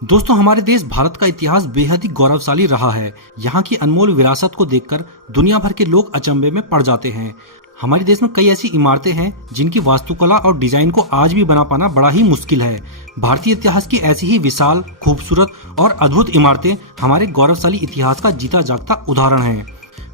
दोस्तों, हमारे देश भारत का इतिहास बेहद ही गौरवशाली रहा है। यहाँ की अनमोल विरासत को देखकर दुनिया भर के लोग अचंभे में पड़ जाते हैं। हमारे देश में कई ऐसी इमारतें हैं जिनकी वास्तुकला और डिजाइन को आज भी बना पाना बड़ा ही मुश्किल है। भारतीय इतिहास की ऐसी ही विशाल, खूबसूरत और अद्भुत इमारतें हमारे गौरवशाली इतिहास का जीता जागता उदाहरण है।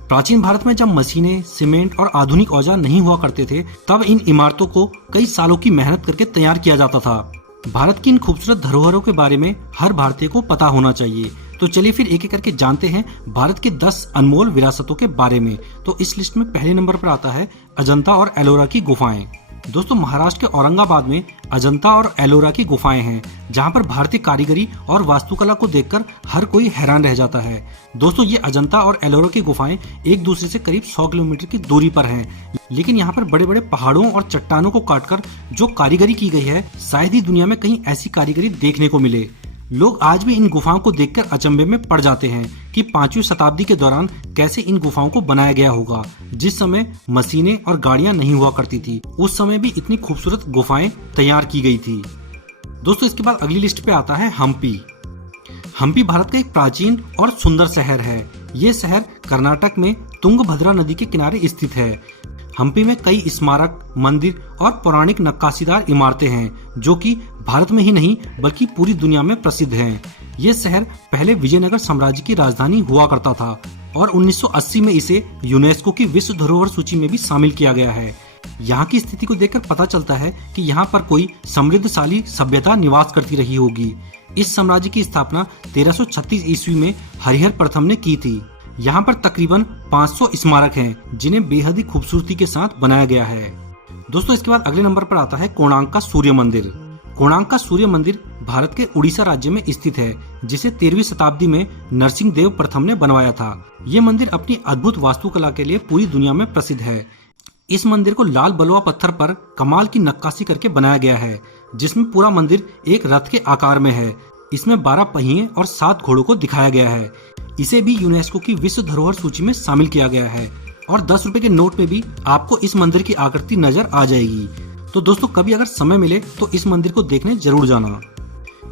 प्राचीन भारत में जब मशीनें, सीमेंट और आधुनिक औजार नहीं हुआ करते थे, तब इन इमारतों को कई सालों की मेहनत करके तैयार किया जाता था। भारत की इन खूबसूरत धरोहरों के बारे में हर भारतीय को पता होना चाहिए। तो चलिए फिर एक एक करके जानते हैं भारत के 10 अनमोल विरासतों के बारे में। तो इस लिस्ट में पहले नंबर पर आता है अजंता और एलोरा की गुफाएं। दोस्तों, महाराष्ट्र के औरंगाबाद में अजंता और एलोरा की गुफाएं हैं, जहां पर भारतीय कारीगरी और वास्तुकला को देखकर हर कोई हैरान रह जाता है। दोस्तों, ये अजंता और एलोरा की गुफाएं एक दूसरे से करीब 100 किलोमीटर की दूरी पर हैं, लेकिन यहाँ पर बड़े बड़े पहाड़ों और चट्टानों को काटकर जो कारीगरी की गई है, शायद ही दुनिया में कहीं ऐसी कारीगरी देखने को मिले। लोग आज भी इन गुफाओं को देखकर अचंभे में पड़ जाते हैं कि 5वीं शताब्दी के दौरान कैसे इन गुफाओं को बनाया गया होगा, जिस समय मशीनें और गाड़ियां नहीं हुआ करती थी। उस समय भी इतनी खूबसूरत गुफाएं तैयार की गई थी। दोस्तों, इसके बाद अगली लिस्ट पे आता है हम्पी। हम्पी भारत का एक प्राचीन और सुंदर शहर है। ये शहर कर्नाटक में तुंगभद्रा नदी के किनारे स्थित है। हम्पी में कई स्मारक, मंदिर और पौराणिक नक्काशीदार इमारतें हैं, जो कि भारत में ही नहीं बल्कि पूरी दुनिया में प्रसिद्ध हैं। ये शहर पहले विजयनगर साम्राज्य की राजधानी हुआ करता था और 1980 में इसे यूनेस्को की विश्व धरोहर सूची में भी शामिल किया गया है। यहाँ की स्थिति को देखकर पता चलता है कि यहाँ पर कोई समृद्धशाली सभ्यता निवास करती रही होगी। इस साम्राज्य की स्थापना 1336 ईस्वी में हरिहर प्रथम ने की थी। यहाँ पर तकरीबन 500 स्मारक हैं, जिन्हें बेहद ही खूबसूरती के साथ बनाया गया है। दोस्तों, इसके बाद अगले नंबर पर आता है कोणार्क का सूर्य मंदिर। कोणार्क का सूर्य मंदिर भारत के उड़ीसा राज्य में स्थित है, जिसे 13वीं शताब्दी में नरसिंह देव प्रथम ने बनवाया था। ये मंदिर अपनी अद्भुत वास्तुकला के लिए पूरी दुनिया में प्रसिद्ध है। इस मंदिर को लाल बलुआ पत्थर पर कमाल की नक्काशी करके बनाया गया है, जिसमें पूरा मंदिर एक रथ के आकार में है। इसमें 12 पहिए और 7 घोड़ों को दिखाया गया है। इसे भी यूनेस्को की विश्व धरोहर सूची में शामिल किया गया है और 10 रुपए के नोट में भी आपको इस मंदिर की आकृति नजर आ जाएगी। तो दोस्तों, कभी अगर समय मिले तो इस मंदिर को देखने जरूर जाना।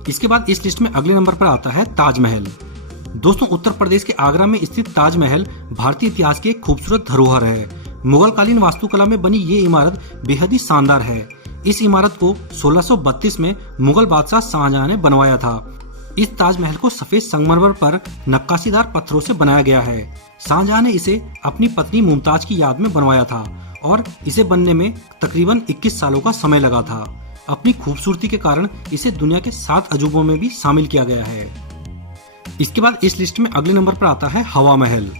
इसके बाद इस लिस्ट में अगले नंबर पर आता है ताजमहल। दोस्तों, उत्तर प्रदेश के आगरा में स्थित ताजमहल भारतीय इतिहास की एक खूबसूरत धरोहर है। मुगल कालीन वास्तुकला में बनी ये इमारत बेहद ही शानदार है। इस इमारत को 1632 में मुगल बादशाह शाहजहां ने बनवाया था। इस ताजमहल को सफेद संगमरमर पर नक्काशीदार पत्थरों से बनाया गया है। शाहजहां ने इसे अपनी पत्नी मुमताज की याद में बनवाया था और इसे बनने में तकरीबन 21 सालों का समय लगा था। अपनी खूबसूरती के कारण इसे दुनिया के 7 अजूबों में भी शामिल किया गया है। इसके बाद इस लिस्ट में अगले नंबर पर आता है हवा महल।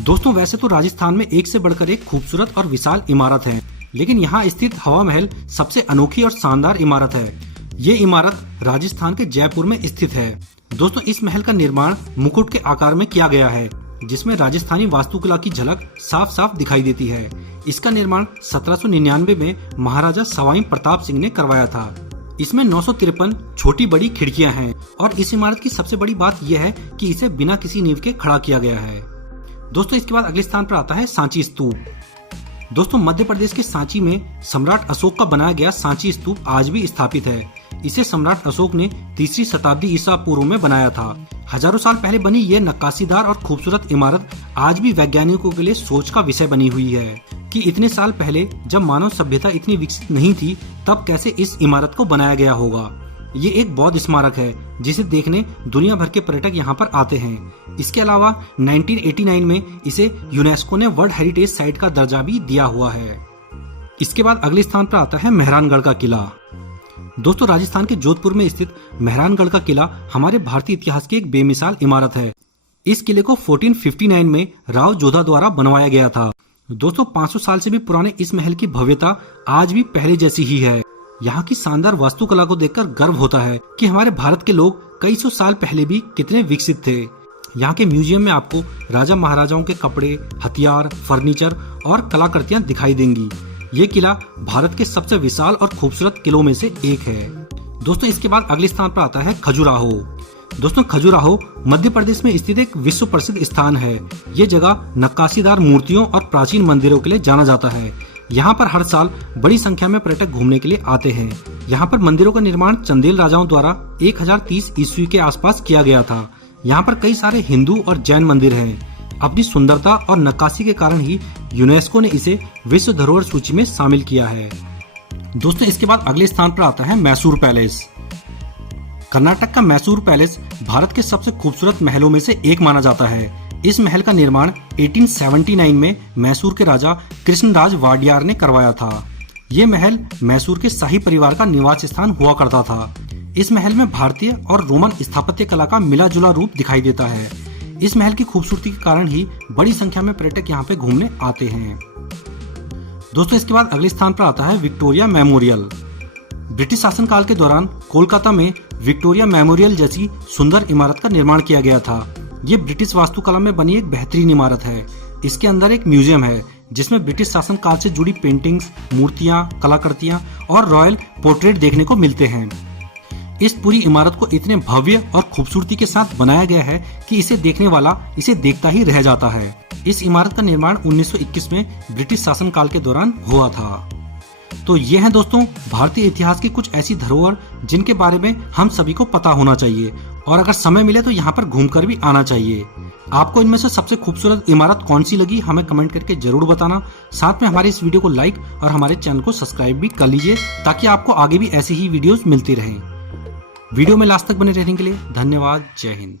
दोस्तों, वैसे तो राजस्थान में एक से बढ़कर एक खूबसूरत और विशाल इमारत है, लेकिन यहाँ स्थित हवा महल सबसे अनोखी और शानदार इमारत है। ये इमारत राजस्थान के जयपुर में स्थित है। दोस्तों, इस महल का निर्माण मुकुट के आकार में किया गया है, जिसमें राजस्थानी वास्तुकला की झलक साफ साफ दिखाई देती है। इसका निर्माण 1799 में महाराजा सवाई प्रताप सिंह ने करवाया था। इसमें 953 छोटी बड़ी खिड़कियां हैं और इस इमारत की सबसे बड़ी बात यह है कि इसे बिना किसी नींव के खड़ा किया गया है। दोस्तों, इसके बाद अगले स्थान पर आता है सांची स्तूप। दोस्तों, मध्य प्रदेश के सांची में सम्राट अशोक का बनाया गया सांची स्तूप आज भी स्थापित है। इसे सम्राट अशोक ने 3री शताब्दी ईसा पूर्व में बनाया था। हजारों साल पहले बनी यह नक्काशीदार और खूबसूरत इमारत आज भी वैज्ञानिकों के लिए सोच का विषय बनी हुई है कि इतने साल पहले जब मानव सभ्यता इतनी विकसित नहीं थी, तब कैसे इस इमारत को बनाया गया होगा। ये एक बौद्ध स्मारक है, जिसे देखने दुनिया भर के पर्यटक यहाँ पर आते हैं। इसके अलावा 1989 में इसे यूनेस्को ने वर्ल्ड हेरिटेज साइट का दर्जा भी दिया हुआ है। इसके बाद अगले स्थान पर आता है मेहरानगढ़ का किला। दोस्तों, राजस्थान के जोधपुर में स्थित मेहरानगढ़ का किला हमारे भारतीय इतिहास की एक बेमिसाल इमारत है। इस किले को 1459 में राव जोधा द्वारा बनवाया गया था। दोस्तों, 500 साल से भी पुराने इस महल की भव्यता आज भी पहले जैसी ही है। यहाँ की शानदार वास्तुकला को देखकर गर्व होता है कि हमारे भारत के लोग कई सौ साल पहले भी कितने विकसित थे। यहाँ के म्यूजियम में आपको राजा महाराजाओं के कपड़े, हथियार, फर्नीचर और कलाकृतियाँ दिखाई देंगी। ये किला भारत के सबसे विशाल और खूबसूरत किलों में से एक है। दोस्तों, इसके बाद अगले स्थान पर आता है खजुराहो। दोस्तों, खजुराहो मध्य प्रदेश में स्थित एक विश्व प्रसिद्ध स्थान है। ये जगह नक्काशीदार मूर्तियों और प्राचीन मंदिरों के लिए जाना जाता है। यहाँ पर हर साल बड़ी संख्या में पर्यटक घूमने के लिए आते हैं। यहाँ पर मंदिरों का निर्माण चंदेल राजाओं द्वारा 1030 ईस्वी के आसपास किया गया था। यहाँ पर कई सारे हिंदू और जैन मंदिर हैं। अपनी सुंदरता और नक्काशी के कारण ही यूनेस्को ने इसे विश्व धरोहर सूची में शामिल किया है। दोस्तों, इसके बाद अगले स्थान पर आता है मैसूर पैलेस। कर्नाटक का मैसूर पैलेस भारत के सबसे खूबसूरत महलों में से एक माना जाता है। इस महल का निर्माण 1879 में मैसूर के राजा कृष्णराज वाडियार ने करवाया था। ये महल मैसूर के शाही परिवार का निवास स्थान हुआ करता था। इस महल में भारतीय और रोमन स्थापत्य कला का मिला जुला रूप दिखाई देता है। इस महल की खूबसूरती के कारण ही बड़ी संख्या में पर्यटक यहाँ पे घूमने आते हैं। दोस्तों, इसके बाद अगले स्थान पर आता है विक्टोरिया मेमोरियल। ब्रिटिश शासनकाल के दौरान कोलकाता में विक्टोरिया मेमोरियल जैसी सुंदर इमारत का निर्माण किया गया था। ये ब्रिटिश वास्तुकला में बनी एक बेहतरीन इमारत है। इसके अंदर एक म्यूजियम है जिसमें ब्रिटिश शासन काल से जुड़ी पेंटिंग्स, मूर्तियां, कलाकृतियां और रॉयल पोर्ट्रेट देखने को मिलते हैं। इस पूरी इमारत को इतने भव्य और खूबसूरती के साथ बनाया गया है कि इसे देखने वाला इसे देखता ही रह जाता है। इस इमारत का निर्माण 1921 में ब्रिटिश शासन काल के दौरान हुआ था। तो ये हैं दोस्तों भारतीय इतिहास की कुछ ऐसी धरोहर जिनके बारे में हम सभी को पता होना चाहिए, और अगर समय मिले तो यहाँ पर घूमकर भी आना चाहिए। आपको इनमें से सबसे खूबसूरत इमारत कौन सी लगी हमें कमेंट करके जरूर बताना। साथ में हमारे इस वीडियो को लाइक और हमारे चैनल को सब्सक्राइब भी कर लीजिए ताकि आपको आगे भी ऐसी ही वीडियोस मिलती रहें। वीडियो में लास्ट तक बने रहने के लिए धन्यवाद। जय हिंद।